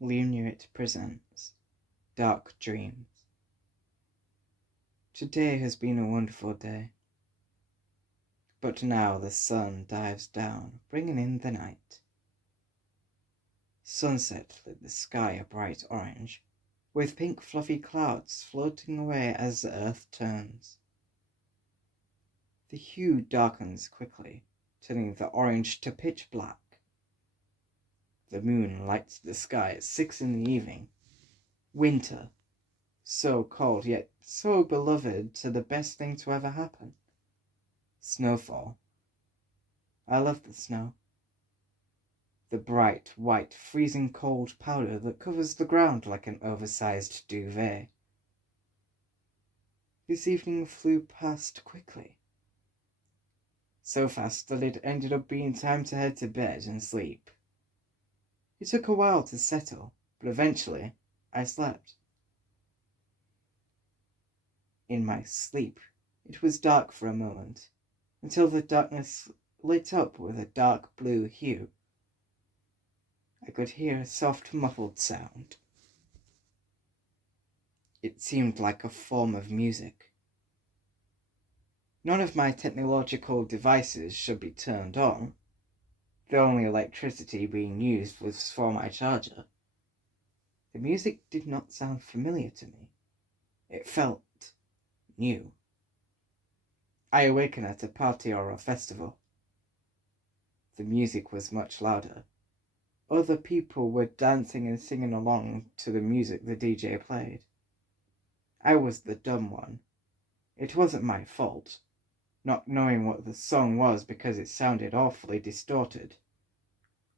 Lunuit presents Dark Dreams. Today has been a wonderful day, but now the sun dives down, bringing in the night. Sunset lit the sky a bright orange, with pink fluffy clouds floating away as the earth turns. The hue darkens quickly, turning the orange to pitch black. The moon lights the sky at 6 in the evening. Winter, so cold yet so beloved to the best thing to ever happen. Snowfall. I love the snow. The bright, white, freezing cold powder that covers the ground like an oversized duvet. This evening flew past quickly. So fast that it ended up being time to head to bed and sleep. It took a while to settle, but eventually I slept. In my sleep, it was dark for a moment, until the darkness lit up with a dark blue hue. I could hear a soft muffled sound. It seemed like a form of music. None of my technological devices should be turned on. The only electricity being used was for my charger. The music did not sound familiar to me. It felt new. I awakened at a party or a festival. The music was much louder. Other people were dancing and singing along to the music the DJ played. I was the dumb one. It wasn't my fault, not knowing what the song was because it sounded awfully distorted.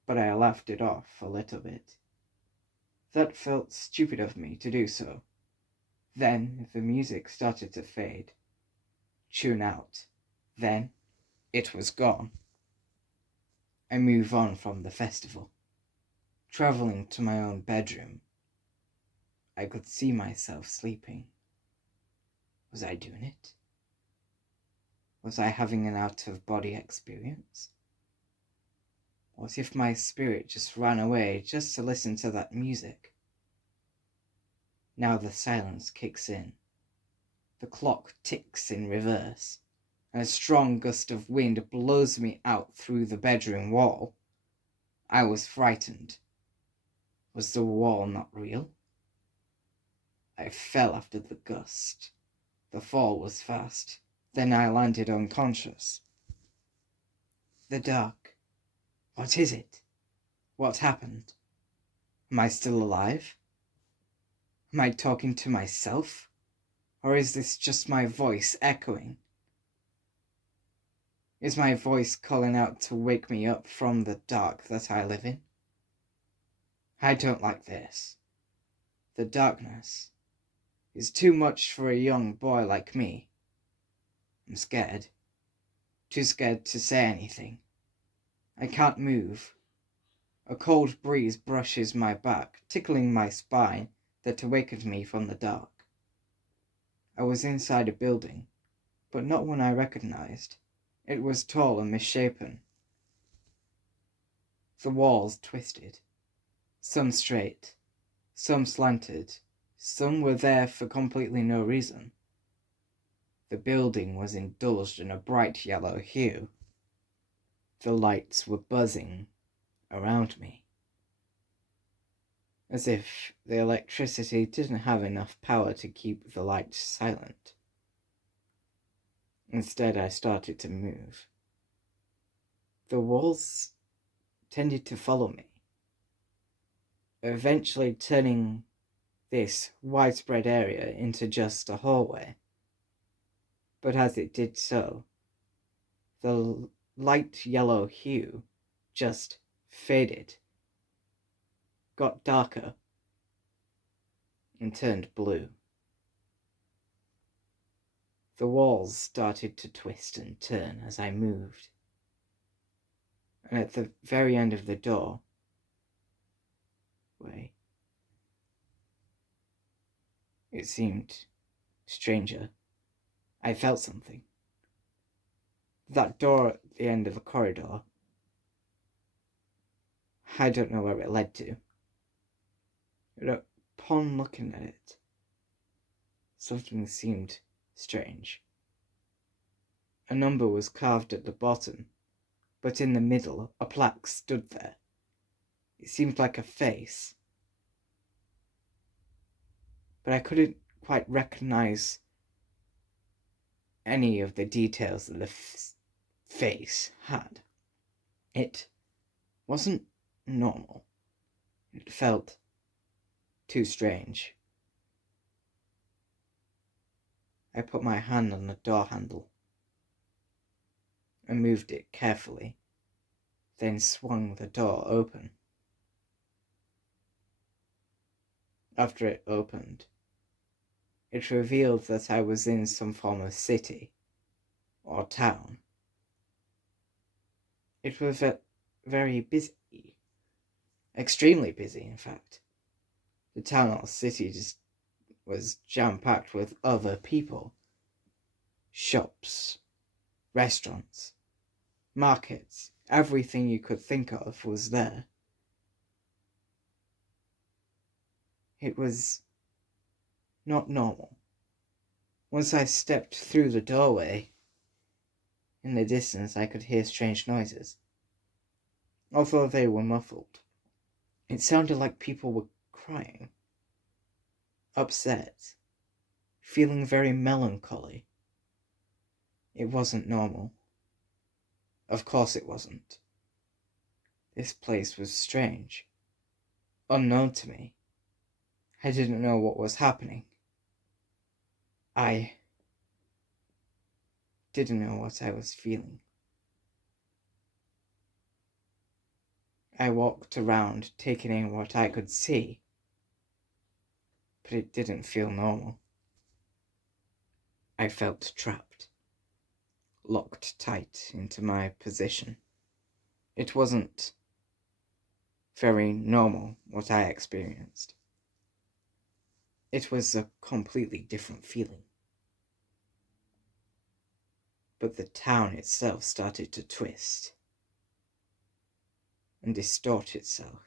But I laughed it off a little bit. That felt stupid of me to do so. Then the music started to fade, tune out. Then it was gone. I move on from the festival, traveling to my own bedroom. I could see myself sleeping. Was I doing it? Was I having an out-of-body experience? What if my spirit just ran away just to listen to that music? Now the silence kicks in. The clock ticks in reverse, and a strong gust of wind blows me out through the bedroom wall. I was frightened. Was the wall not real? I fell after the gust. The fall was fast. Then I landed unconscious. The dark. What is it? What happened? Am I still alive? Am I talking to myself? Or is this just my voice echoing? Is my voice calling out to wake me up from the dark that I live in? I don't like this. The darkness is too much for a young boy like me. I'm scared. Too scared to say anything. I can't move. A cold breeze brushes my back, tickling my spine that awakened me from the dark. I was inside a building, but not one I recognized. It was tall and misshapen. The walls twisted, some straight, some slanted, some were there for completely no reason. The building was indulged in a bright yellow hue. The lights were buzzing around me, as if the electricity didn't have enough power to keep the lights silent. Instead, I started to move. The walls tended to follow me, eventually turning this widespread area into just a hallway. But as it did so, the light yellow hue just faded, got darker, and turned blue. The walls started to twist and turn as I moved, and at the very end of the doorway, it seemed stranger. I felt something. That door at the end of a corridor, I don't know where it led to. But upon looking at it, something seemed strange. A number was carved at the bottom, but in the middle a plaque stood there. It seemed like a face, but I couldn't quite recognize any of the details that the face had. It wasn't normal. It felt too strange. I put my hand on the door handle and moved it carefully, then swung the door open. After it opened, it revealed that I was in some form of city or town. It was very busy, extremely busy, in fact. The town or city just was jam-packed with other people. Shops, restaurants, markets, everything you could think of was there. It was not normal. Once I stepped through the doorway, in the distance I could hear strange noises, although they were muffled. It sounded like people were crying, upset, feeling very melancholy. It wasn't normal. Of course it wasn't. This place was strange, unknown to me. I didn't know what was happening. I didn't know what I was feeling. I walked around, taking in what I could see, but it didn't feel normal. I felt trapped, locked tight into my position. It wasn't very normal what I experienced. It was a completely different feeling. But the town itself started to twist and distort itself.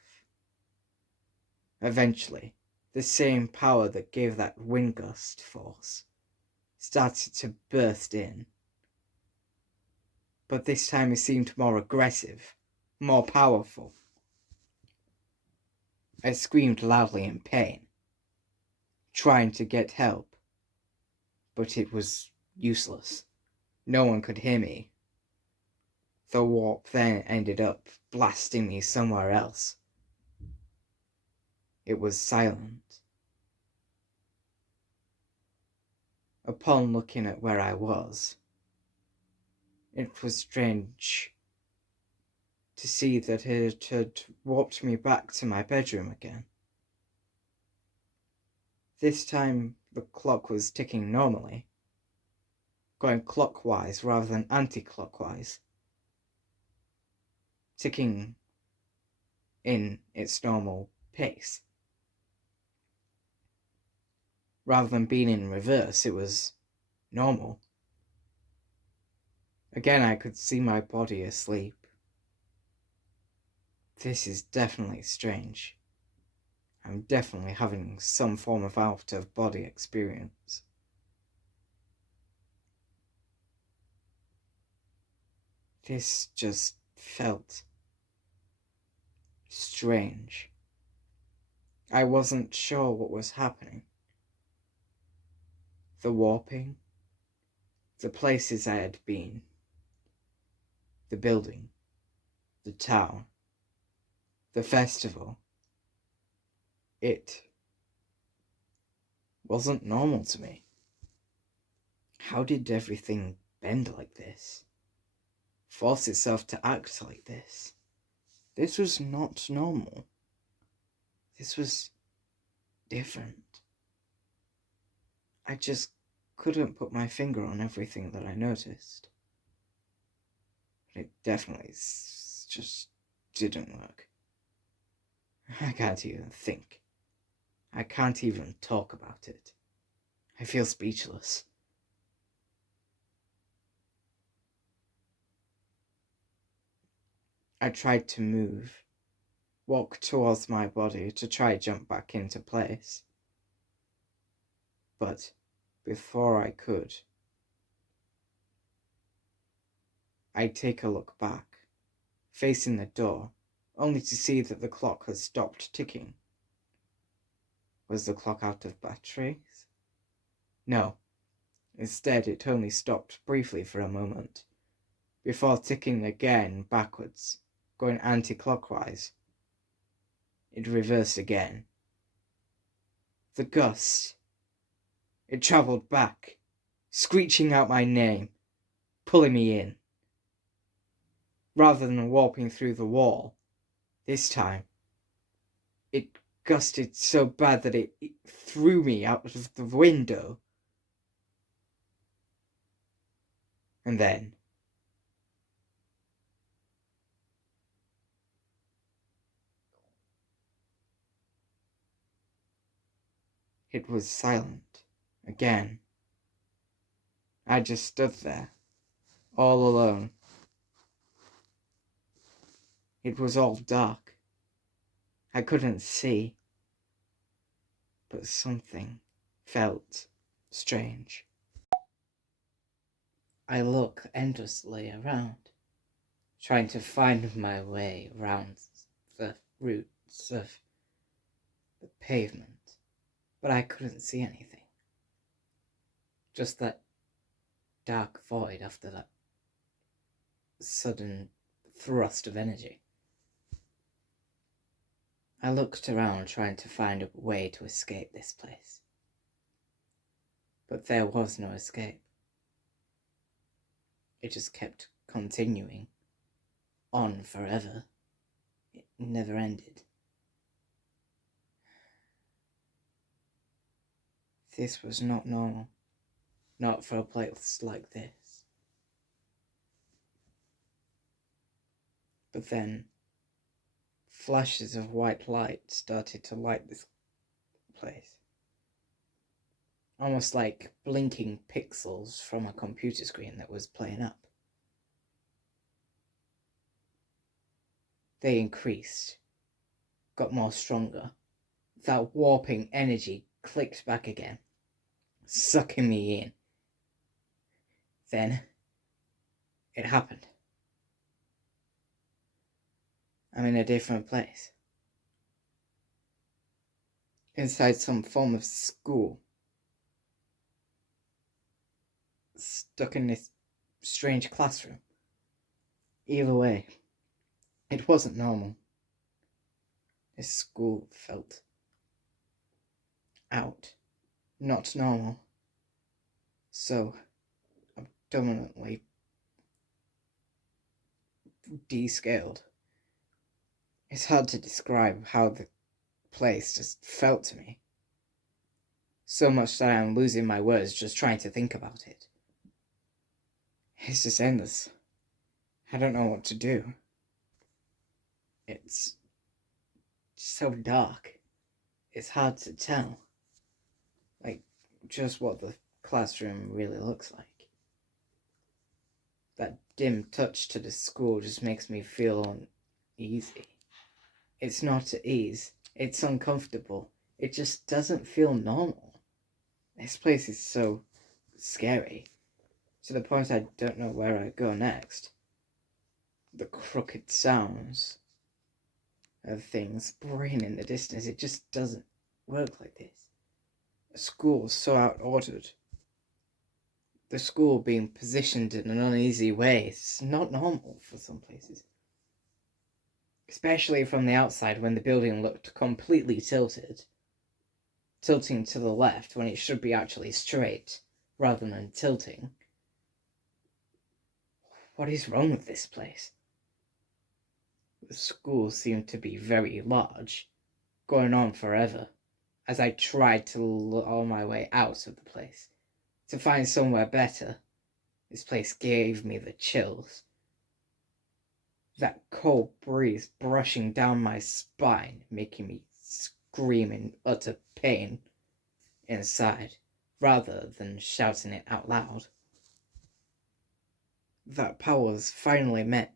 Eventually, the same power that gave that wind gust force started to burst in. But this time it seemed more aggressive, more powerful. I screamed loudly in pain, trying to get help, but it was useless. No one could hear me. The warp then ended up blasting me somewhere else. It was silent. Upon looking at where I was, it was strange to see that it had warped me back to my bedroom again. This time the clock was ticking normally, going clockwise rather than anti-clockwise, ticking in its normal pace. Rather than being in reverse, it was normal. Again, I could see my body asleep. This is definitely strange. I'm definitely having some form of out-of-body experience. This just felt strange. I wasn't sure what was happening. The warping, the places I had been, the building, the town, the festival. It wasn't normal to me. How did everything bend like this? Force itself to act like this? This was not normal. This was different. I just couldn't put my finger on everything that I noticed. But it definitely just didn't work. I can't even think. I can't even talk about it. I feel speechless. I tried to move, walk towards my body to try jump back into place. But before I could, I'd take a look back, facing the door, only to see that the clock had stopped ticking. Was the clock out of batteries? No. Instead, it only stopped briefly for a moment, before ticking again backwards, going anti-clockwise. It reversed again. The gust. It travelled back, screeching out my name, pulling me in. Rather than warping through the wall, this time, it gusted so bad that it threw me out of the window. And then, it was silent again. I just stood there, all alone. It was all dark. I couldn't see, but something felt strange. I look endlessly around, trying to find my way around the roots of the pavement, but I couldn't see anything. Just that dark void after that sudden thrust of energy. I looked around trying to find a way to escape this place, but there was no escape. It just kept continuing on forever. It never ended. This was not normal. Not for a place like this. But then, flashes of white light started to light this place. Almost like blinking pixels from a computer screen that was playing up. They increased, got more stronger. That warping energy clicked back again, sucking me in. Then, it happened. I'm in a different place. Inside some form of school. Stuck in this strange classroom. Either way, it wasn't normal. This school felt out, not normal. So abdominantly descaled. It's hard to describe how the place just felt to me. So much that I'm losing my words just trying to think about it. It's just endless. I don't know what to do. It's so dark. It's hard to tell. Like, just what the classroom really looks like. That dim touch to the school just makes me feel uneasy. It's not at ease. It's uncomfortable. It just doesn't feel normal. This place is so scary, to the point I don't know where I go next. The crooked sounds of things braying in the distance, it just doesn't work like this. A school so out-ordered. The school being positioned in an uneasy way, it's not normal for some places. Especially from the outside when the building looked completely tilted. Tilting to the left when it should be actually straight, rather than tilting. What is wrong with this place? The school seemed to be very large, going on forever, as I tried to lull my way out of the place, to find somewhere better. This place gave me the chills. That cold breeze brushing down my spine, making me scream in utter pain inside, rather than shouting it out loud. That powers finally met.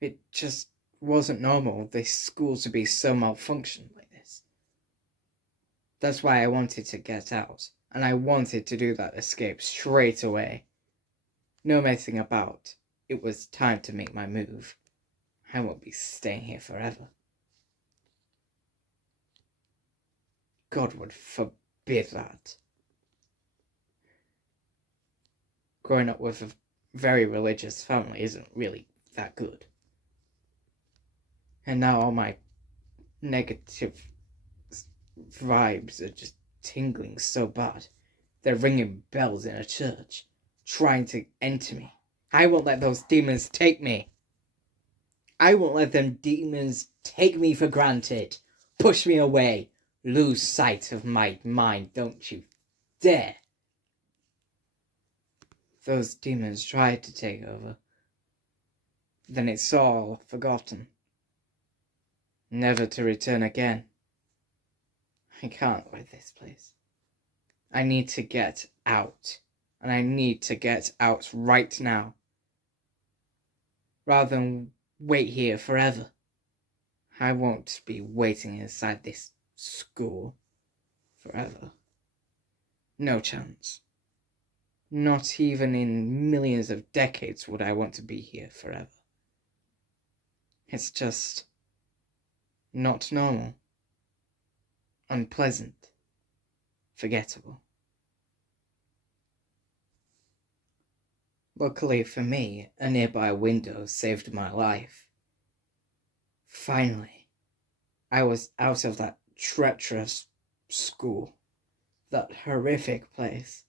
It just wasn't normal this school to be so malfunctioned like this. That's why I wanted to get out, and I wanted to do that escape straight away. No messing about. It was time to make my move. I won't be staying here forever. God would forbid that. Growing up with a very religious family isn't really that good. And now all my negative vibes are just tingling so bad. They're ringing bells in a church, trying to enter me. I won't let those demons take me. I won't let them demons take me for granted. Push me away. Lose sight of my mind, don't you dare. Those demons tried to take over. Then it's all forgotten. Never to return again. I can't leave this place. I need to get out. And I need to get out right now. Rather than wait here forever. I won't be waiting inside this school forever. No chance. Not even in millions of decades would I want to be here forever. It's just not normal, unpleasant, forgettable. Luckily for me, a nearby window saved my life. Finally, I was out of that treacherous school, that horrific place.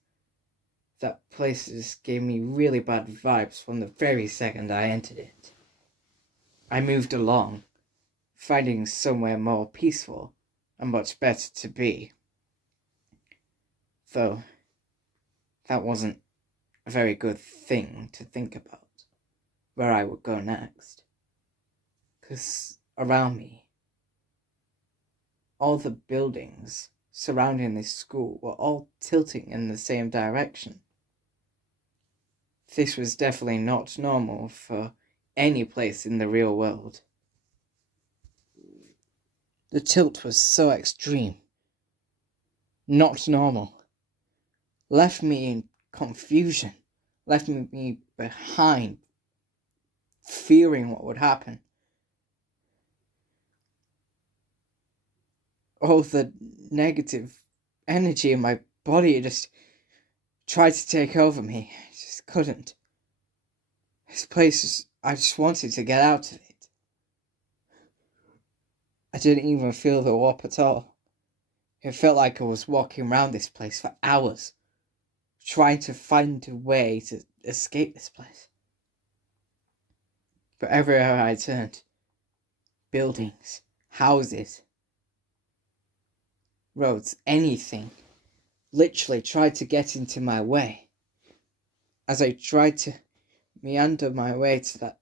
That place just gave me really bad vibes from the very second I entered it. I moved along, finding somewhere more peaceful and much better to be. Though, that wasn't a very good thing to think about, where I would go next. 'Cause around me, all the buildings surrounding this school were all tilting in the same direction. This was definitely not normal for any place in the real world. The tilt was so extreme. Not normal. Left me in confusion. Left me behind, fearing what would happen. All the negative energy in my body just tried to take over me. I just couldn't. This place, I just wanted to get out of it. I didn't even feel the warp at all. It felt like I was walking around this place for hours, trying to find a way to escape this place. But everywhere I turned, buildings, houses, roads, anything, literally tried to get into my way. As I tried to meander my way to that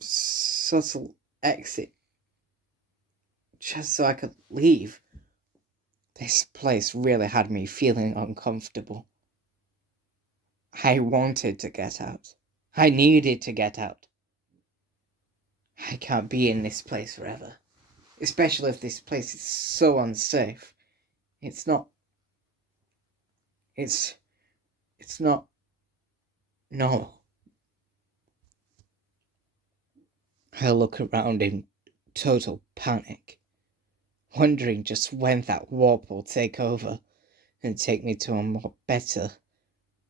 subtle exit, just so I could leave. This place really had me feeling uncomfortable. I wanted to get out. I needed to get out. I can't be in this place forever. Especially if this place is so unsafe. It's not normal. I look around in total panic, wondering just when that warp will take over and take me to a more better,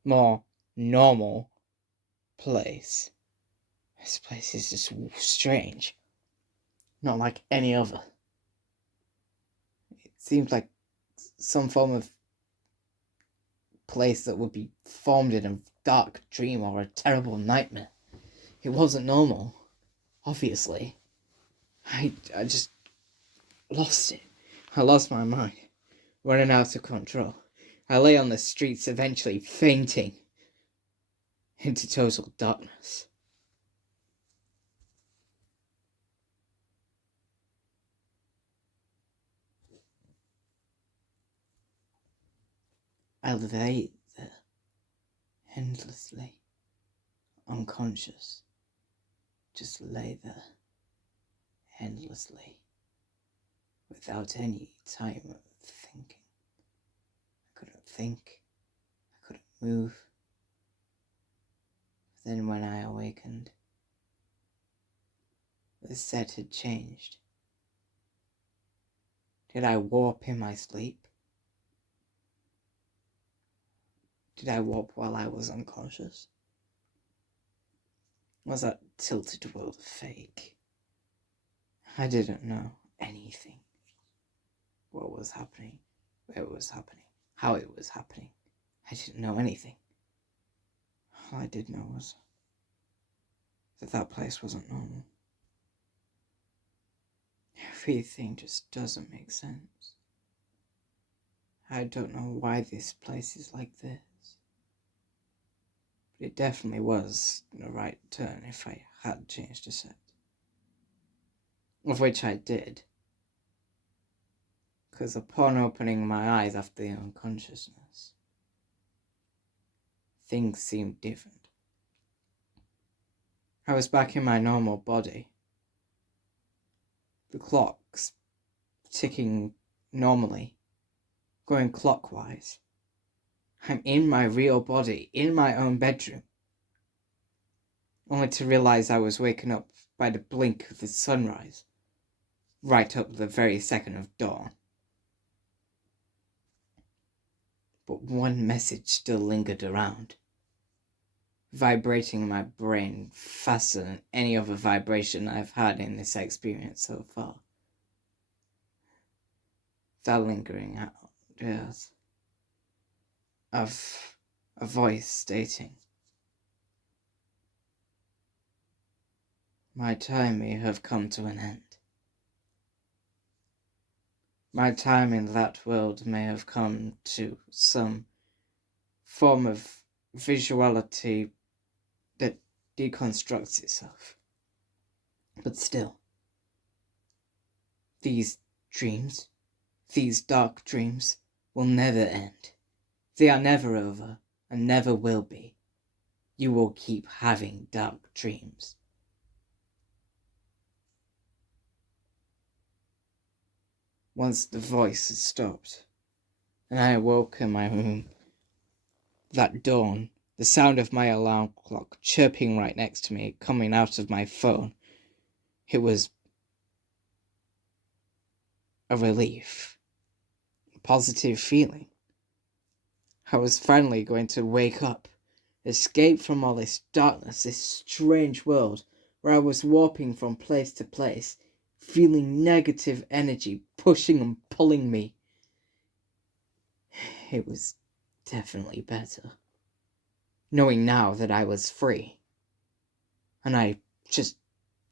more normal place. This place is just strange. Not like any other. It seems like some form of place that would be formed in a dark dream or a terrible nightmare. It wasn't normal, obviously. I just lost it. I lost my mind, running out of control. I lay on the streets, eventually fainting into total darkness. I lay there, endlessly unconscious. Just lay there, endlessly, without any time of thinking. I couldn't think, I couldn't move. Then when I awakened, the set had changed. Did I warp in my sleep? Did I warp while I was unconscious? Was that tilted world fake? I didn't know anything. What was happening, where it was happening, how it was happening. I didn't know anything. All I did know was that place wasn't normal. Everything just doesn't make sense. I don't know why this place is like this. But it definitely was the right turn if I had changed a set. Of which I did. Because upon opening my eyes after the unconsciousness, things seemed different. I was back in my normal body. The clocks ticking normally, going clockwise. I'm in my real body, in my own bedroom. Only to realize I was waken up by the blink of the sunrise, right up the very second of dawn. But one message still lingered around, vibrating in my brain faster than any other vibration I've had in this experience so far. That lingering out, yes, of a voice stating, "My time may have come to an end. My time in that world may have come to some form of visuality that deconstructs itself. But still, these dreams, these dark dreams, will never end. They are never over and never will be. You will keep having dark dreams." Once the voice had stopped, and I awoke in my room, that dawn, the sound of my alarm clock chirping right next to me, coming out of my phone, it was a relief, a positive feeling. I was finally going to wake up, escape from all this darkness, this strange world where I was warping from place to place, feeling negative energy pushing and pulling me. It was definitely better, knowing now that I was free, and I just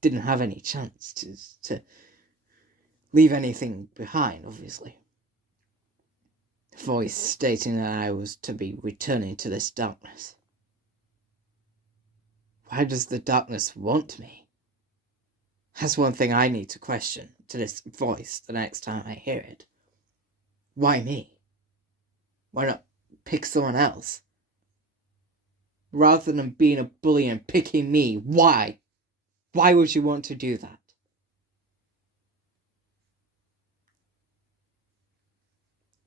didn't have any chance to leave anything behind, obviously. The voice stating that I was to be returning to this darkness. Why does the darkness want me? That's one thing I need to question to this voice the next time I hear it. Why me? Why not pick someone else? Rather than being a bully and picking me, why? Why would you want to do that?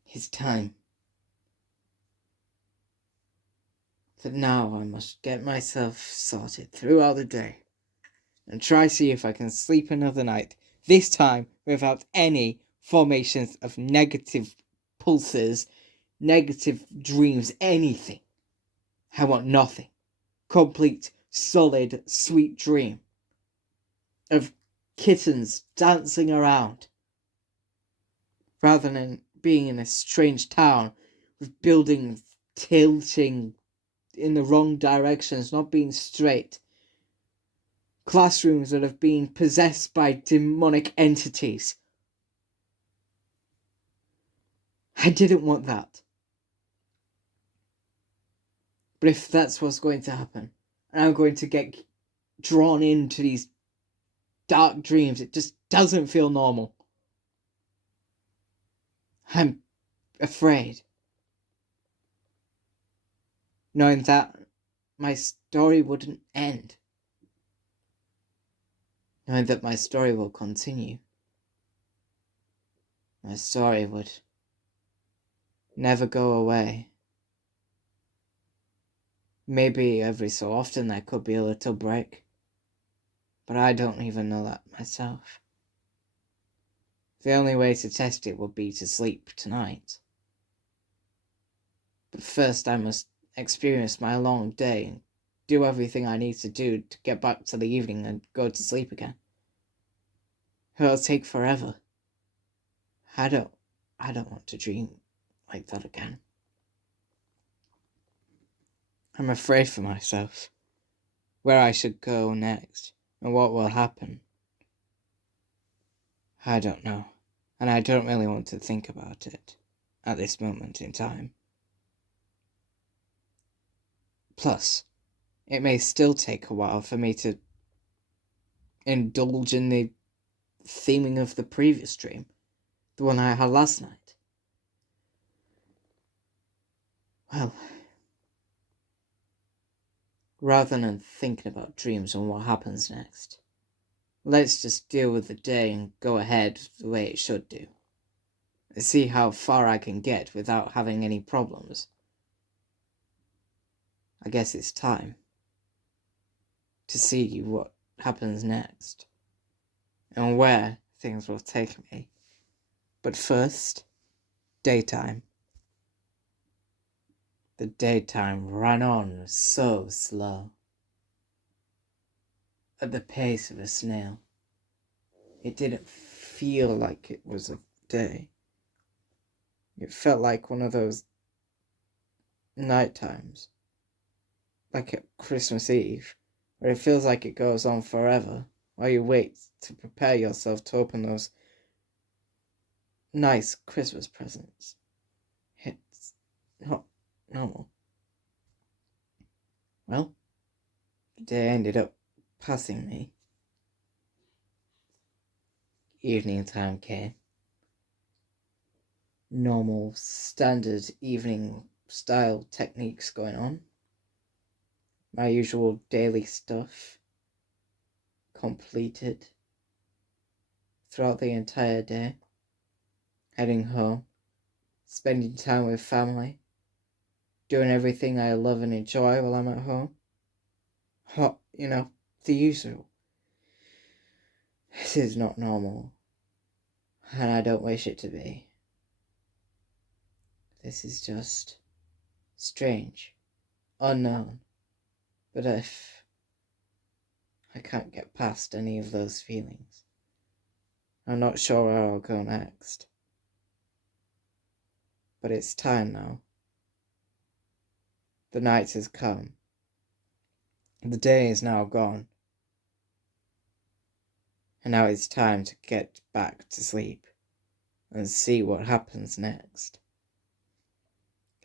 It's time. But now I must get myself sorted throughout the day and try see if I can sleep another night, this time without any formations of negative pulses, negative dreams, anything. I want nothing. Complete, solid, sweet dream of kittens dancing around, rather than being in a strange town with buildings tilting in the wrong directions, not being straight. Classrooms that have been possessed by demonic entities. I didn't want that. But if that's what's going to happen, and I'm going to get drawn into these dark dreams, it just doesn't feel normal. I'm afraid. Knowing that my story wouldn't end. knowing that my story will continue. My story would never go away. Maybe every so often there could be a little break, but I don't even know that myself. The only way to test it would be to sleep tonight. But first I must experience my long day and do everything I need to do to get back to the evening and go to sleep again. It'll take forever. I don't want to dream like that again. I'm afraid for myself, where I should go next, and what will happen. I don't know, and I don't really want to think about it at this moment in time. Plus, it may still take a while for me to indulge in the theming of the previous dream, the one I had last night. Well, rather than thinking about dreams and what happens next, let's just deal with the day and go ahead the way it should do. See how far I can get without having any problems. I guess it's time to see what happens next and where things will take me. But first, daytime. The daytime ran on so slow, at the pace of a snail. It didn't feel like it was a day. It felt like one of those night times, like at Christmas Eve, where it feels like it goes on forever while you wait to prepare yourself to open those nice Christmas presents. It's not normal. Well, the day ended up passing me. Evening time came. Normal, standard evening style techniques going on. My usual daily stuff completed throughout the entire day. Heading home, spending time with family, doing everything I love and enjoy while I'm at home. The usual. This is not normal, and I don't wish it to be. This is just strange, unknown, but if I can't get past any of those feelings, I'm not sure where I'll go next. But it's time now. The night has come. The day is now gone. And now it's time to get back to sleep and see what happens next.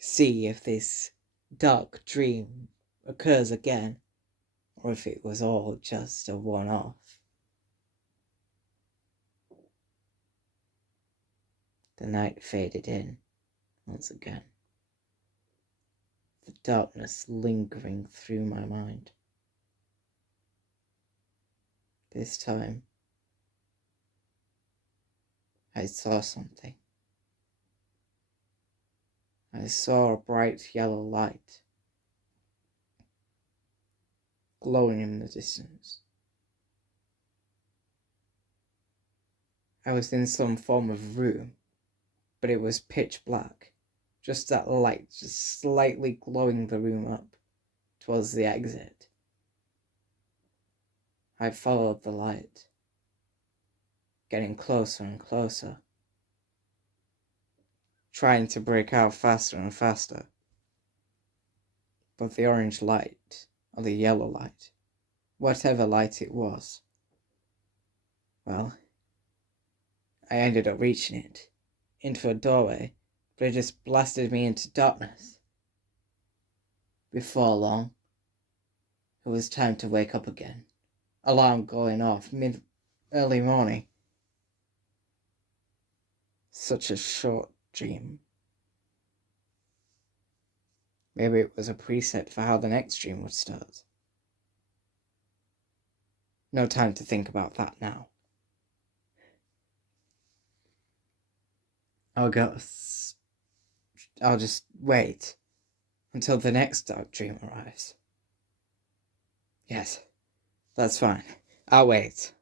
See if this dark dream occurs again, or if it was all just a one-off. The night faded in once again, the darkness lingering through my mind. This time, I saw something. I saw a bright yellow light glowing in the distance. I was in some form of room, but it was pitch black. Just that light, just slightly glowing the room up towards the exit. I followed the light, getting closer and closer, trying to break out faster and faster. But the orange light, or the yellow light, whatever light it was, well, I ended up reaching it, into a doorway, but it just blasted me into darkness. Before long, it was time to wake up again. Alarm going off mid-early morning. Such a short dream. Maybe it was a preset for how the next dream would start. No time to think about that now. I'll just wait until the next dark dream arrives. Yes, that's fine. I'll wait.